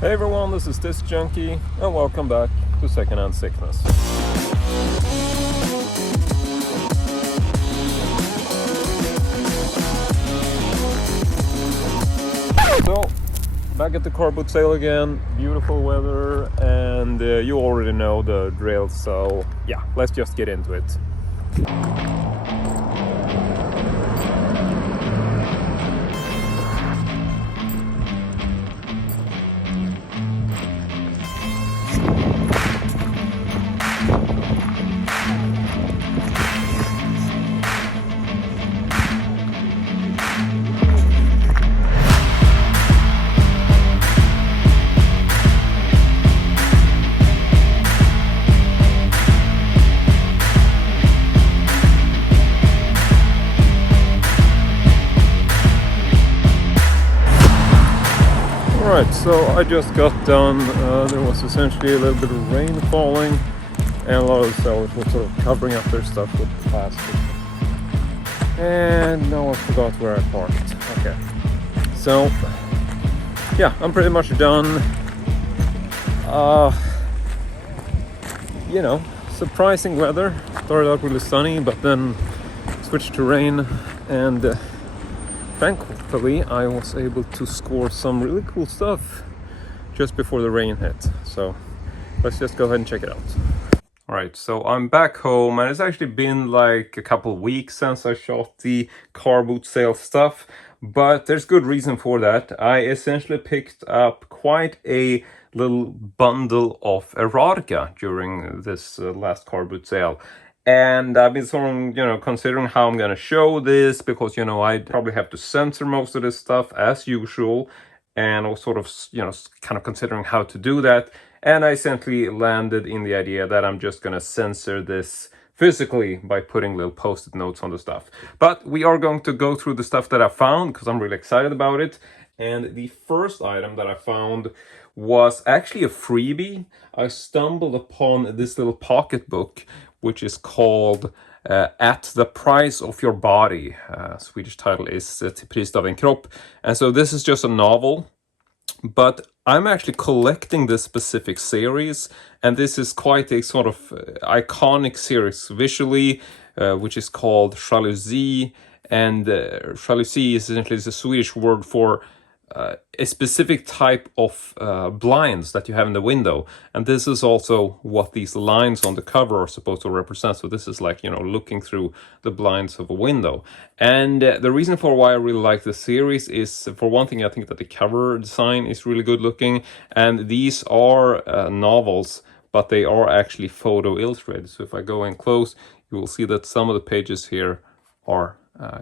Hey everyone, this is Disc Junkie, and welcome back to Secondhand Sickness. So, back at the car boot sale again, beautiful weather, and you already know the drill, so yeah, let's just get into it. Alright, so I just got done. There was essentially a little bit of rain falling, and a lot of the sellers were sort of covering up their stuff with plastic. And now I forgot where I parked. Okay, so yeah, I'm pretty much done. Surprising weather. Started out really sunny, but then switched to rain, and thankfully I was able to score some really cool stuff just before the rain hit. So let's just go ahead and check it out. Alright, so I'm back home, and it's actually been like a couple of weeks since I shot the car boot sale stuff, but there's good reason for that. I essentially picked up quite a little bundle of erotica during this last car boot sale. And I've been sort of, considering how I'm gonna show this, because, I probably have to censor most of this stuff as usual. And I was sort of, kind of considering how to do that. And I essentially landed in the idea that I'm just gonna censor this physically by putting little post-it notes on the stuff. But we are going to go through the stuff that I found, because I'm really excited about it. And the first item that I found was actually a freebie. I stumbled upon this little pocketbook, which is called At the Price of Your Body. Swedish title is Till priset av en kropp. And so this is just a novel, but I'm actually collecting this specific series, and this is quite a sort of iconic series visually, which is called jalousie. And jalousie is essentially the Swedish word for a specific type of blinds that you have in the window, and this is also what these lines on the cover are supposed to represent. So this is like, looking through the blinds of a window. And the reason for why I really like this series is, for one thing, I think that the cover design is really good looking, and these are novels, but they are actually photo illustrated. So if I go in close, you will see that some of the pages here are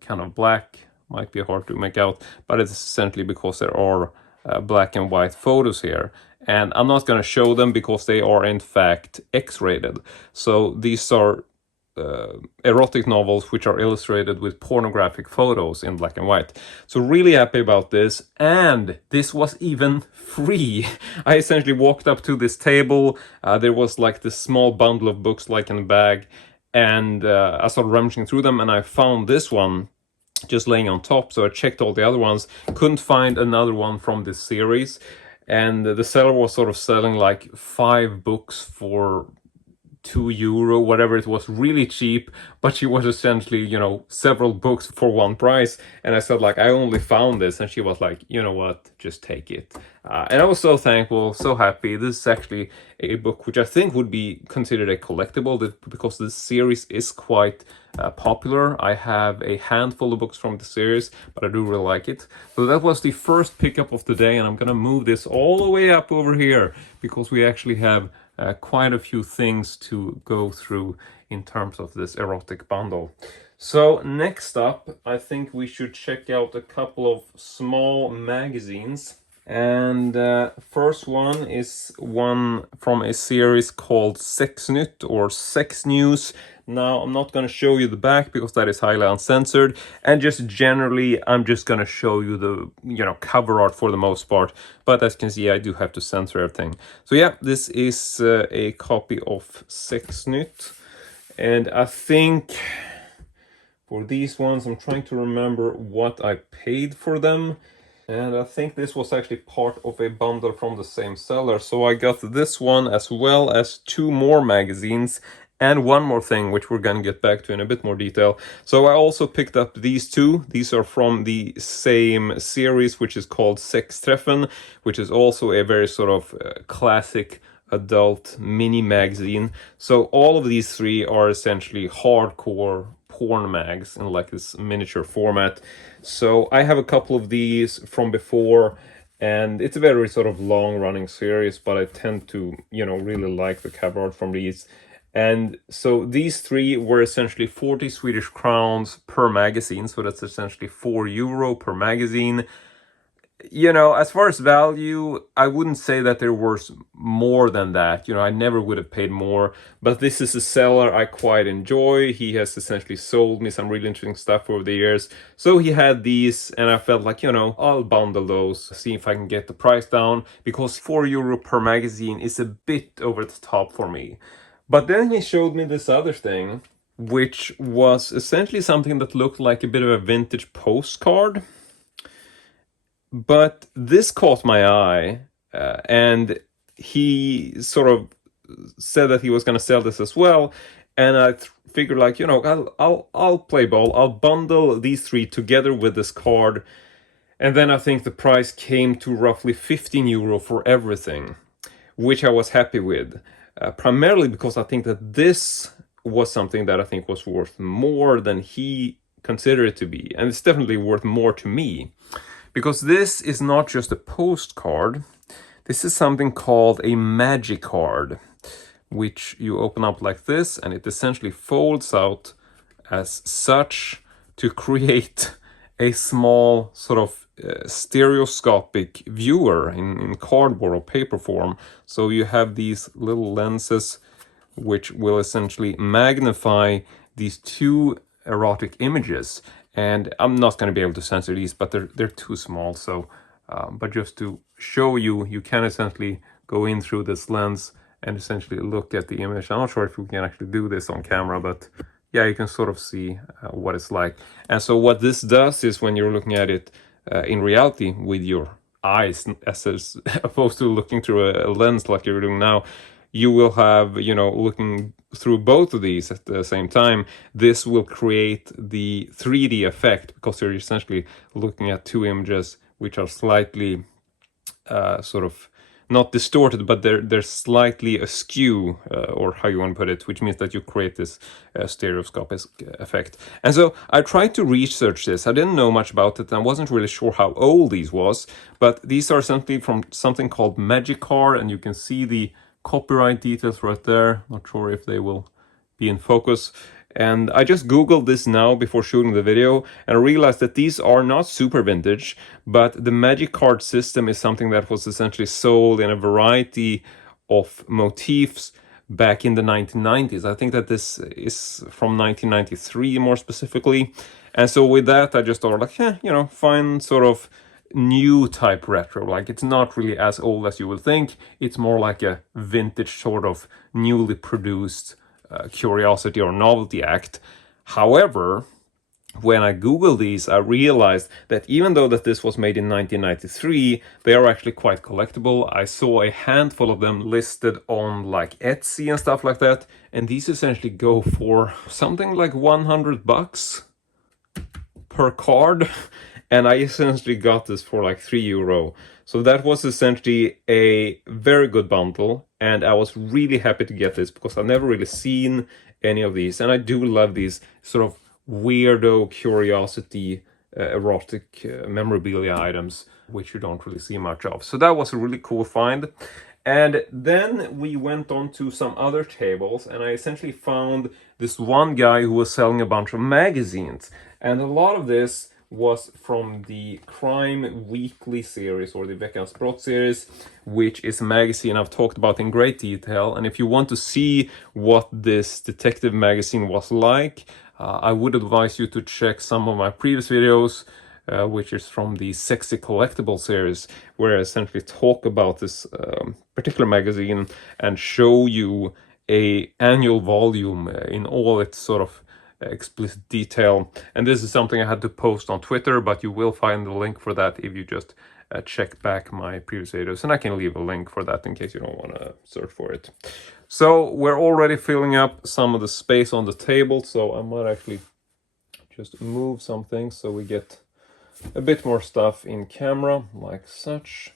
kind of black. Might be hard to make out, but it's essentially because there are black and white photos here, and I'm not going to show them because they are in fact X-rated. So these are erotic novels which are illustrated with pornographic photos in black and white. So really happy about this, and this was even free. I essentially walked up to this table. There was like this small bundle of books like in a bag, and I started rummaging through them, and I found this one just laying on top. So I checked all the other ones, couldn't find another one from this series, and the seller was sort of selling like 5 books for €2, whatever. It was really cheap, but she was essentially, several books for one price. And I said, like, I only found this, and she was like, you know what, just take it. And I was so thankful, so happy. This is actually a book which I think would be considered a collectible, because this series is quite popular. I have a handful of books from the series, but I do really like it. So that was the first pickup of the day, and I'm gonna move this all the way up over here, because we actually have quite a few things to go through in terms of this erotic bundle. So next up, I think we should check out a couple of small magazines. And first one is one from a series called Sexnytt or Sex News. Now, I'm not going to show you the back because that is highly uncensored, and just generally I'm just going to show you the cover art for the most part, but as you can see, I do have to censor everything. So yeah, this is a copy of Sexnytt, and I think for these ones I'm trying to remember what I paid for them. And I think this was actually part of a bundle from the same seller. So I got this one as well as 2 more magazines and one more thing, which we're gonna get back to in a bit more detail. So I also picked up these 2. These are from the same series, which is called Sextreffen, which is also a very sort of classic adult mini magazine. So all of these 3 are essentially hardcore porn mags in like this miniature format. So I have a couple of these from before, and it's a very sort of long running series, but I tend to, you know, really like the cover art from these. And so these 3 were essentially 40 Swedish crowns per magazine, so that's essentially €4 per magazine. You know, as far as value, I wouldn't say that there was more than that. You know, I never would have paid more, but this is a seller I quite enjoy. He has essentially sold me some really interesting stuff over the years. So he had these, and I felt like, you know, I'll bundle those, see if I can get the price down, because €4 per magazine is a bit over the top for me. But then he showed me this other thing, which was essentially something that looked like a bit of a vintage postcard. But this caught my eye, and he sort of said that he was going to sell this as well. And I figured, like, you know, I'll play ball. I'll bundle these 3 together with this card. And then I think the price came to roughly €15 for everything, which I was happy with. Primarily because I think that this was something that I think was worth more than he considered it to be. And it's definitely worth more to me. Because this is not just a postcard, this is something called a magic card, which you open up like this, and it essentially folds out as such to create a small sort of stereoscopic viewer in cardboard or paper form. So you have these little lenses which will essentially magnify these 2 erotic images. And I'm not going to be able to censor these, but they're too small. So, but just to show you, you can essentially go in through this lens and essentially look at the image. I'm not sure if we can actually do this on camera, but yeah, you can sort of see what it's like. And so what this does is when you're looking at it in reality with your eyes, as opposed to looking through a lens like you're doing now, you will have, you know, looking through both of these at the same time, this will create the 3D effect, because you're essentially looking at 2 images which are slightly sort of not distorted, but they're slightly askew, or how you want to put it, which means that you create this stereoscopic effect. And so I tried to research this. I didn't know much about it, and I wasn't really sure how old these was, but these are simply from something called Magicar, and you can see the copyright details right there. Not sure if they will be in focus. And I just googled this now before shooting the video, and I realized that these are not super vintage, but the magic card system is something that was essentially sold in a variety of motifs back in the 1990s. I think that this is from 1993 more specifically. And so with that, I just thought, like, you know, fine sort of new type retro. Like, it's not really as old as you would think. It's more like a vintage sort of newly produced curiosity or novelty act. However, when I googled these, I realized that even though that this was made in 1993, they are actually quite collectible. I saw a handful of them listed on like Etsy and stuff like that, and these essentially go for something like $100 per card. And I essentially got this for like €3. So that was essentially a very good bundle. And I was really happy to get this because I've never really seen any of these. And I do love these sort of weirdo curiosity, erotic memorabilia items, which you don't really see much of. So that was a really cool find. And then we went on to some other tables, and I essentially found this one guy who was selling a bunch of magazines. And a lot of this was from the Crime Weekly series, or the Veckans Brott series, which is a magazine I've talked about in great detail. And if you want to see what this detective magazine was like, I would advise you to check some of my previous videos, which is from the Sexy Collectible series, where I essentially talk about this particular magazine and show you a annual volume in all its sort of explicit detail. And this is something I had to post on Twitter, but you will find the link for that if you just check back my previous videos, and I can leave a link for that in case you don't want to search for it. So we're already filling up some of the space on the table, so I might actually just move some things so we get a bit more stuff in camera, like such.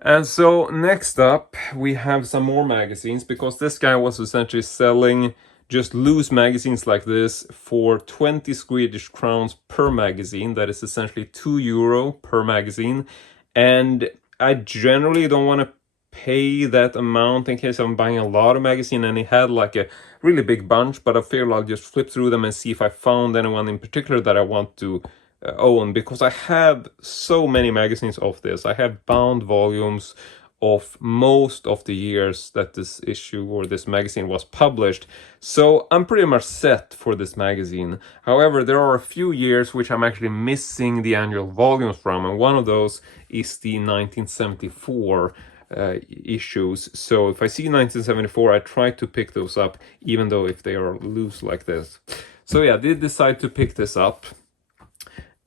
And so next up we have some more magazines, because this guy was essentially selling just loose magazines like this for 20 Swedish crowns per magazine. That is essentially €2 per magazine. And I generally don't want to pay that amount in case I'm buying a lot of magazine, and he had like a really big bunch, but I figured I'll just flip through them and see if I found anyone in particular that I want to own, because I have so many magazines of this. I have bound volumes of most of the years that this issue or this magazine was published, so I'm pretty much set for this magazine. However, there are a few years which I'm actually missing the annual volumes from, and one of those is the 1974 issues. So if I see 1974, I try to pick those up, even though if they are loose like this. So yeah, I did decide to pick this up.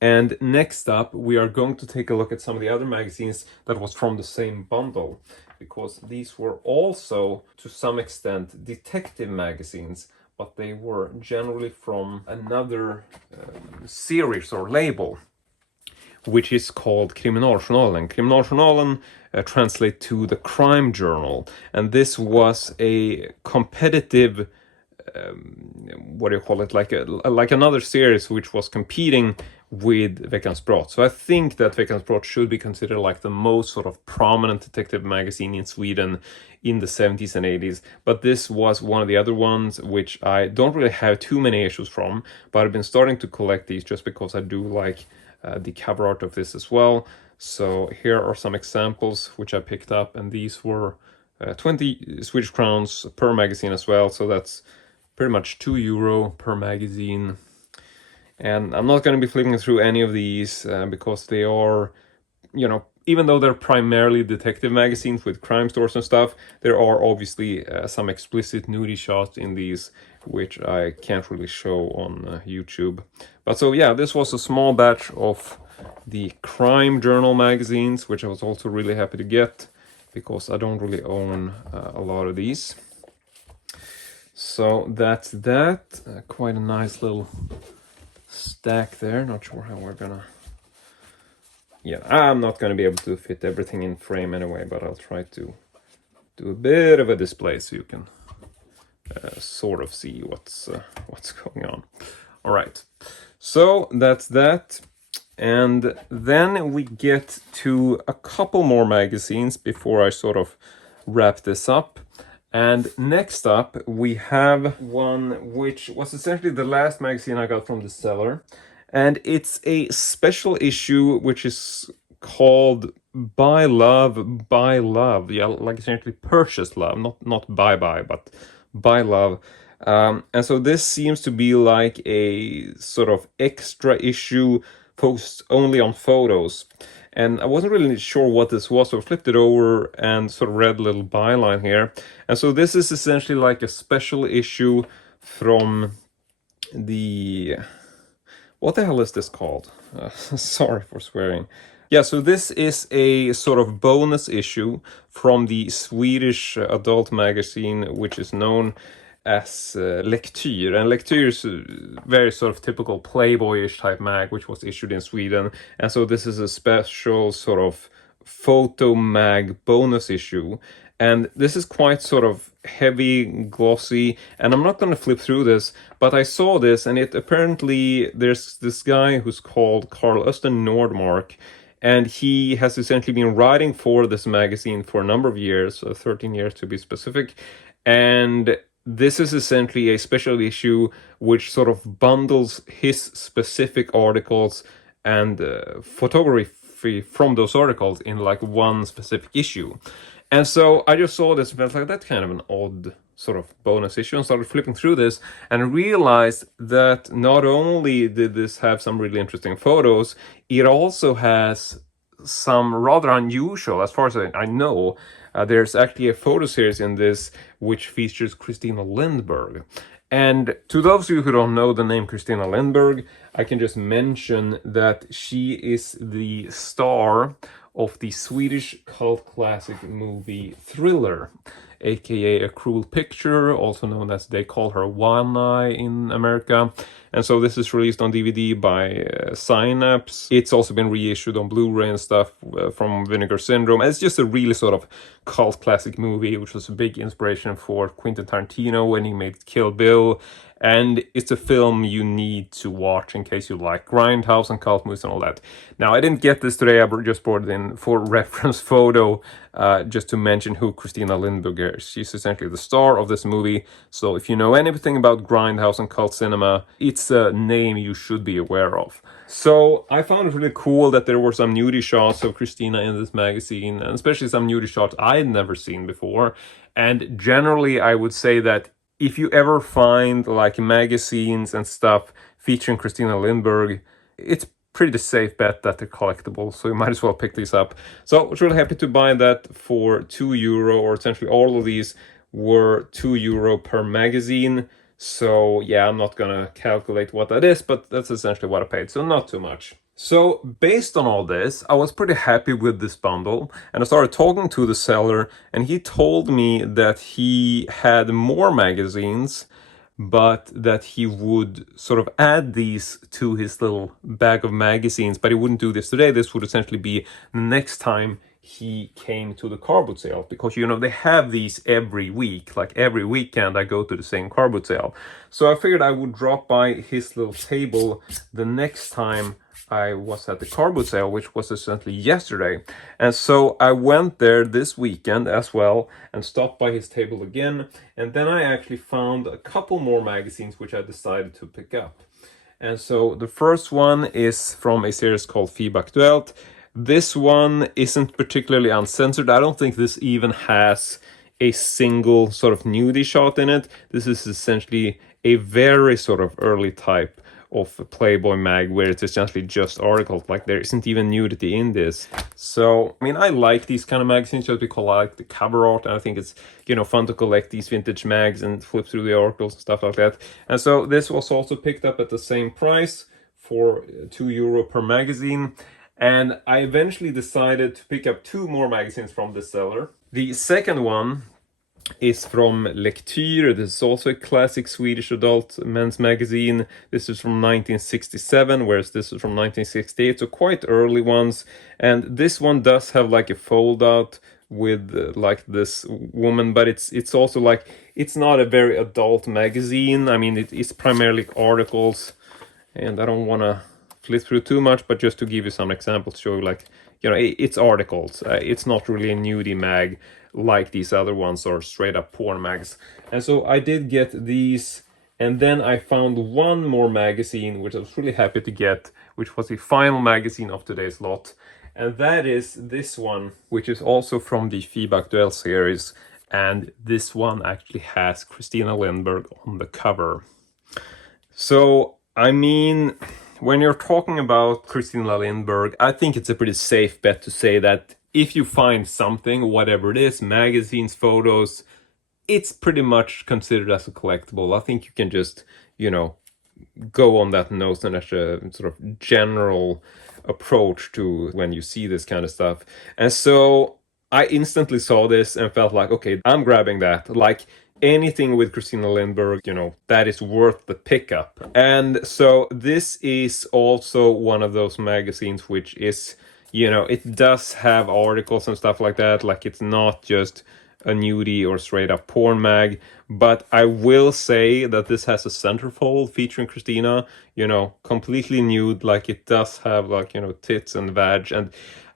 And next up, we are going to take a look at some of the other magazines that was from the same bundle, because these were also, to some extent, detective magazines, but they were generally from another series or label, which is called Kriminaljournalen. Kriminaljournalen translate to the crime journal, and this was a competitive what do you call it, like another series which was competing with Veckans Brott. So I think that Veckans Brott should be considered like the most sort of prominent detective magazine in Sweden in the 70s and 80s. But this was one of the other ones which I don't really have too many issues from, but I've been starting to collect these just because I do like the cover art of this as well. So here are some examples which I picked up, and these were 20 Swedish crowns per magazine as well. So that's pretty much €2 per magazine. And I'm not going to be flipping through any of these because they are, you know, even though they're primarily detective magazines with crime stories and stuff, there are obviously some explicit nudie shots in these, which I can't really show on YouTube. But so yeah, this was a small batch of the crime journal magazines, which I was also really happy to get, because I don't really own a lot of these. So that's that. Quite a nice little stack there. Not sure how we're gonna... Yeah, I'm not gonna be able to fit everything in frame anyway, but I'll try to do a bit of a display so you can sort of see what's going on. All right, so that's that. And then we get to a couple more magazines before I sort of wrap this up. And next up, we have one which was essentially the last magazine I got from the seller. And it's a special issue which is called Buy Love, Buy Love. Yeah, like essentially purchase love, not buy, but buy love. And so this seems to be like a sort of extra issue focused only on photos. And I wasn't really sure what this was, so I flipped it over and sort of read a little byline here. And so this is essentially like a special issue from the... What the hell is this called? Sorry for swearing. Yeah, so this is a sort of bonus issue from the Swedish adult magazine, which is known as Lektyr. And Lektyr is a very sort of typical Playboyish type mag, which was issued in Sweden. And so this is a special sort of photo mag bonus issue. And this is quite sort of heavy, glossy, and I'm not going to flip through this, but I saw this, and it apparently, there's this guy who's called Carl Östen Nordmark, and he has essentially been writing for this magazine for a number of years, 13 years to be specific, and this is essentially a special issue which sort of bundles his specific articles and photography from those articles in like one specific issue. And so I just saw this and felt like that's kind of an odd sort of bonus issue, and started flipping through this and realized that not only did this have some really interesting photos, it also has some rather unusual, as far as I know, there's actually a photo series in this which features Christina Lindberg. And to those of you who don't know the name Christina Lindberg, I can just mention that she is the star of the Swedish cult classic movie Thriller, aka A Cruel Picture, also known as They Call Her One Eye in America. And so this is released on DVD by Synapse. It's also been reissued on Blu-ray and stuff from Vinegar Syndrome. And it's just a really sort of cult classic movie, which was a big inspiration for Quentin Tarantino when he made Kill Bill. And it's a film you need to watch in case you like grindhouse and cult movies and all that. Now, I didn't get this today, I just brought it in for reference photo, just to mention who Christina Lindberg is. She's essentially the star of this movie, so if you know anything about grindhouse and cult cinema, it's a name you should be aware of. So I found it really cool that there were some nudie shots of Christina in this magazine, and especially some nudie shots I'd never seen before. And generally, I would say that if you ever find like magazines and stuff featuring Christina Lindberg, it's pretty safe bet that they're collectible, so you might as well pick these up. So I was really happy to buy that for €2, or essentially all of these were €2 per magazine. So yeah, I'm not gonna calculate what that is, but that's essentially what I paid, so not too much. So based on all this, I was pretty happy with this bundle, and I started talking to the seller, and he told me that he had more magazines, but that he would sort of add these to his little bag of magazines, but he wouldn't do this today. This would essentially be the next time he came to the car boot sale, because you know they have these every week, like every weekend I go to the same car boot sale. So I figured I would drop by his little table the next time I was at the car boot sale, which was essentially yesterday. And so I went there this weekend as well and stopped by his table again. And then I actually found a couple more magazines which I decided to pick up. And so the first one is from a series called Feedback. This one isn't particularly uncensored. I don't think this even has a single sort of nudie shot in it. This is essentially a very sort of early type of Playboy mag where it's essentially just articles, like there isn't even nudity in this. So I mean, I like these kind of magazines just because I like the cover art, and I think it's, you know, fun to collect these vintage mags and flip through the articles and stuff like that. And so this was also picked up at the same price for €2 per magazine. And I eventually decided to pick up 2 more magazines from this seller. The second one is from Lektyr. This is also a classic Swedish adult men's magazine. This is from 1967, whereas this is from 1968, so quite early ones. And this one does have like a fold out with like this woman, but it's also like, it's not a very adult magazine. I mean, it's primarily articles, and I don't want to flip through too much, but just to give you some examples, show you like, you know, it's articles. It's not really a nudie mag like these other ones are straight up porn mags. And so I did get these, and then I found one more magazine which I was really happy to get, which was the final magazine of today's lot, and that is this one, which is also from the Feedback series, and this one actually has Christina Lindberg on the cover. So I mean, when you're talking about Christina Lindberg, I think it's a pretty safe bet to say that if you find something, whatever it is, magazines, photos, it's pretty much considered as a collectible. I think you can just, you know, go on that notion as a sort of general approach to when you see this kind of stuff. And so I instantly saw this and felt like, okay, I'm grabbing that. Like, anything with Christina Lindberg, you know, that is worth the pickup. And so this is also one of those magazines which is, you know, it does have articles and stuff like that. Like, it's not just a nudie or straight up porn mag, but I will say that this has a centerfold featuring Christina, you know, completely nude. Like, it does have like, you know, tits and vag, and,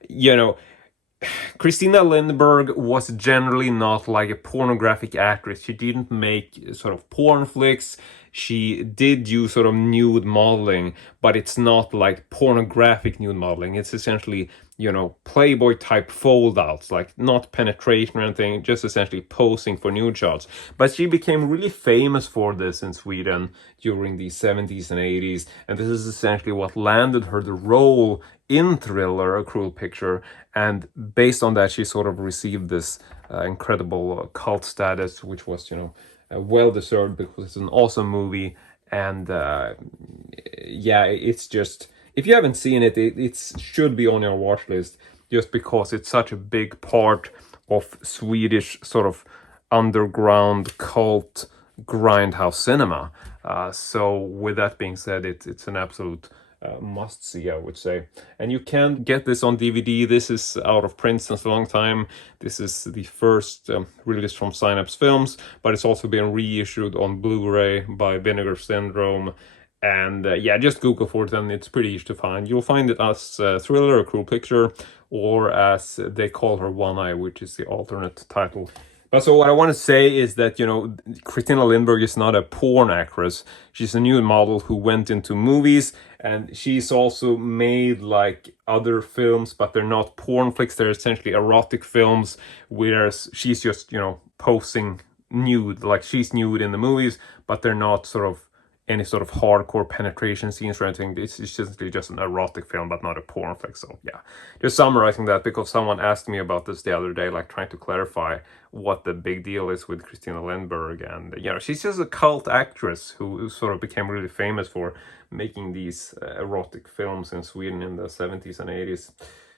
you know, Christina Lindberg was generally not like a pornographic actress. She didn't make sort of porn flicks. She did use sort of nude modeling, but it's not like pornographic nude modeling. It's essentially, you know, Playboy type fold outs, like not penetration or anything, just essentially posing for nude shots. But she became really famous for this in Sweden during the 70s and 80s, and this is essentially what landed her the role in Thriller, A Cruel Picture, and based on that she sort of received this incredible cult status, which was, you know, well deserved because it's an awesome movie. And yeah, it's just, if you haven't seen it, it should be on your watch list, just because it's such a big part of Swedish sort of underground cult grindhouse cinema. So with that being said, it's an absolute must see, I would say. And you can get this on DVD. This is out of print since a long time. This is the first release from Synapse Films, but it's also been reissued on Blu-ray by Vinegar Syndrome. And yeah, just Google for it and it's pretty easy to find. You'll find it as Thriller, A Cruel Picture, or as They Call Her One Eye, which is the alternate title. But so what I want to say is that, you know, Christina Lindberg is not a porn actress. She's a nude model who went into movies, and she's also made like other films, but they're not porn flicks. They're essentially erotic films, whereas she's just, you know, posing nude, like she's nude in the movies, but they're not sort of any sort of hardcore penetration scenes or anything. It's essentially just an erotic film, but not a porn flick. So yeah, just summarizing that, because someone asked me about this the other day, like trying to clarify what the big deal is with Christina Lindberg. And you know, she's just a cult actress who sort of became really famous for making these erotic films in Sweden in the 70s and 80s.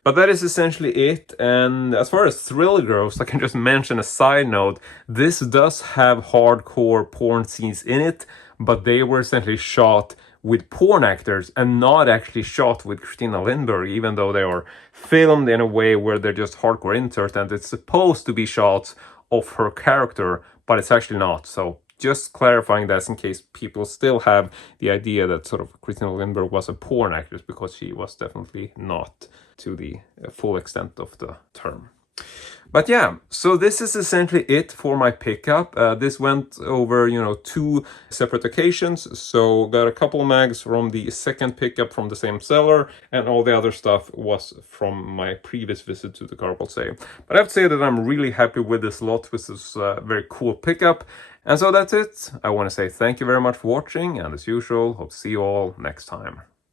But that is essentially it. And as far as Thriller goes, I can just mention a side note. This does have hardcore porn scenes in it, but they were essentially shot with porn actors and not actually shot with Christina Lindberg, even though they are filmed in a way where they're just hardcore inserts and it's supposed to be shots of her character, but it's actually not. So just clarifying that in case people still have the idea that sort of Christina Lindberg was a porn actress, because she was definitely not to the full extent of the term. But yeah, so this is essentially it for my pickup. This went over, you know, 2 separate occasions. So got a couple of mags from the second pickup from the same seller, and all the other stuff was from my previous visit to the Carpal Say. But I have to say that I'm really happy with this lot. This is a very cool pickup. And so that's it. I want to say thank you very much for watching, and as usual, hope to see you all next time.